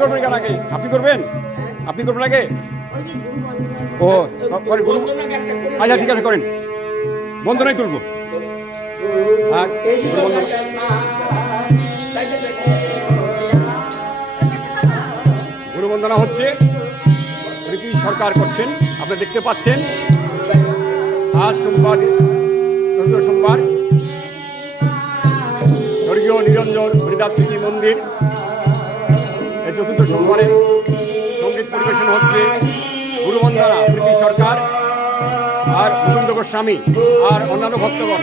করবেন কেন আগে? আপনি করবেন? আপনি করবেন আগে? ও করে গুরু আচ্ছা ঠিক আছে, করেন। বন্ধনাই তুলবো। আর গুরু বন্দনা হচ্ছে রীতি সরকার করছেন, আপনি দেখতে পাচ্ছেন। আজ সোমবার চতুর্থ সোমবার, স্বর্গীয় নিরঞ্জন হরিদাস স্মৃতি মন্দির। চতুর্থ সোমবারে সংগীত পরিবেশন হচ্ছে গুরুবন্দনা প্রীতি সরকার আর গোবিন্দ গোস্বামী আর অন্যান্য ভক্তগণ।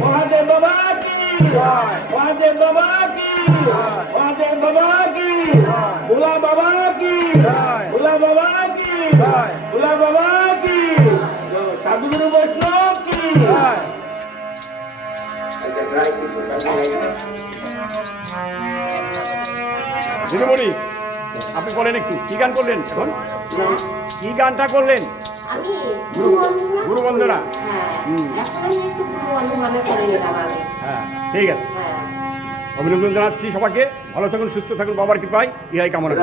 মহাদেব বাবা কি? মহাদেব বাবা বাবা কি? ভোলা বাবা বাবা কি? ভোলা বাবা কি? দিদিমণি আপনি বলেন একটু কি গান করলেন এখন? কি গানটা করলেন? গুরু বন্ধুরা হ্যাঁ, ঠিক আছে। অভিনন্দন জানাচ্ছি সবাইকে। ভালো থাকুন সুস্থ থাকুন বাবার কৃপায়। ইহাই কামনা